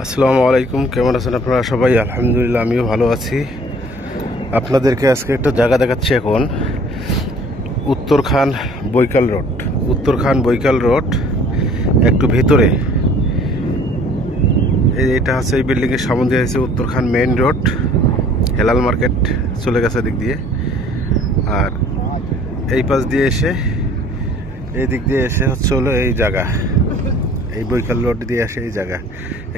আসসালামু আলাইকুম, কেমন আছেন আপনারা সবাই? আলহামদুলিল্লাহ, আমিও ভালো আছি। আপনাদেরকে আজকে একটা জায়গা দেখাচ্ছি। এখন উত্তরখান বৈকাল রোড একটু ভেতরে। এটা হচ্ছে এই বিল্ডিংয়ের সামনে দিয়ে হচ্ছে Uttarkhan main road. Helal market চলে গেছে দিক দিয়ে, আর এই পাশ দিয়ে এসে এই দিক দিয়ে এসে হলো এই জায়গা, এই বৈকাল রোড দিয়ে আসে এই জায়গা।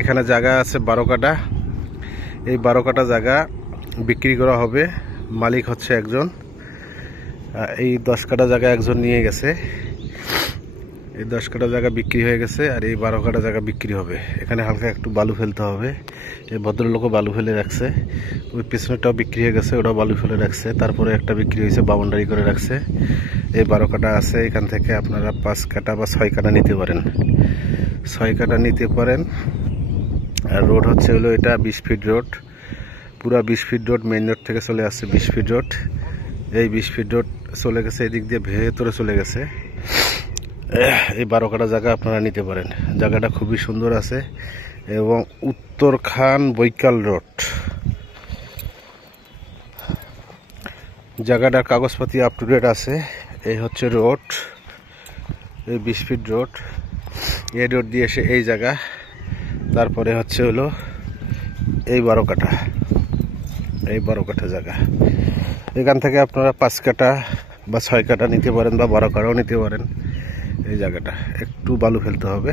এখানে জায়গা আছে 12 কাঠা। এই 12 কাঠা জায়গা বিক্রি করা হবে। মালিক হচ্ছে একজন। এই 10 কাঠা জায়গা একজন নিয়ে গেছে। এই 10 কাঠা জায়গা বিক্রি হয়ে গেছে, আর এই 12 কাঠা জায়গা বিক্রি হবে। এখানে হালকা একটু বালু ফেলতে হবে। এই ভদ্রলোকও বালু ফেলে রাখছে। ওই পিছনেটাও বিক্রি হয়ে গেছে, ওটাও বালু ফেলে রাখছে। তারপরে একটা বিক্রি হয়েছে, বাউন্ডারি করে রাখছে। এই 12 কাঠা আছে। এখান থেকে আপনারা 5 কাঠা বা 6 কাঠা নিতে পারেন। 6 কাঠা নিতে পারেন। আর রোড হচ্ছে এটা 20 ফিট রোড, পুরা 20 ফিট রোড। মেইন রোড থেকে চলে আসছে 20 ফিট রোড। এই 20 ফিট রোড চলে গেছে, এদিক দিয়ে ভেতরে চলে গেছে। এই 12 কাঠা জায়গা আপনারা নিতে পারেন। জায়গাটা খুবই সুন্দর আছে, এবং উত্তরখান বৈকাল রোড। জায়গাটার কাগজপাতি আপ টু ডেট আছে। এই হচ্ছে রোড, এই 20 ফিট রোড। এই রোড দিয়ে এসে এই জায়গা। তারপরে হচ্ছে এই 12 কাঠা, এই 12 কাঠা জায়গা। এখান থেকে আপনারা 5 কাঠা বা 6 কাঠা নিতে পারেন, বা 12 কাঠাও নিতে পারেন। এই জায়গাটা একটু বালু ফেলতে হবে।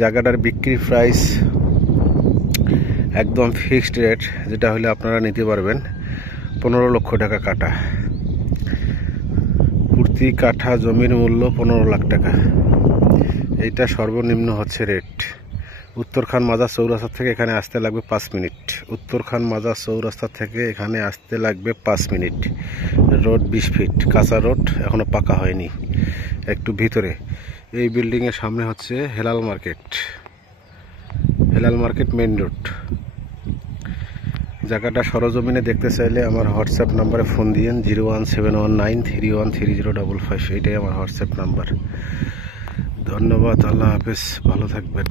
জায়গাটার বিক্রি প্রাইস একদম ফিক্সড রেট, যেটা হলে আপনারা নিতে পারবেন 15 লক্ষ টাকা কাঠা। প্রতি কাঠা জমির মূল্য 15 লাখ টাকা। এইটা সর্বনিম্ন হচ্ছে রেট। উত্তরখান মাজার চৌরাস্তা থেকে এখানে আসতে লাগবে 5 মিনিট। উত্তরখান মাজার চৌরাস্তা থেকে এখানে আসতে লাগবে 5 মিনিট। রোড 20 ফিট, কাঁচা রোড, এখনো পাকা হয়নি, একটু ভিতরে। এই বিল্ডিংয়ের সামনে হচ্ছে হেলাল মার্কেট মেইন রোড। জায়গাটা সরজমিনে দেখতে চাইলে আমার হোয়াটসঅ্যাপ নাম্বারে ফোন দিয়েন, 01719313055। এটাই আমার হোয়াটসঅ্যাপ নাম্বার। ধন্যবাদ, আল্লাহ হাফেজ, ভালো থাকবেন।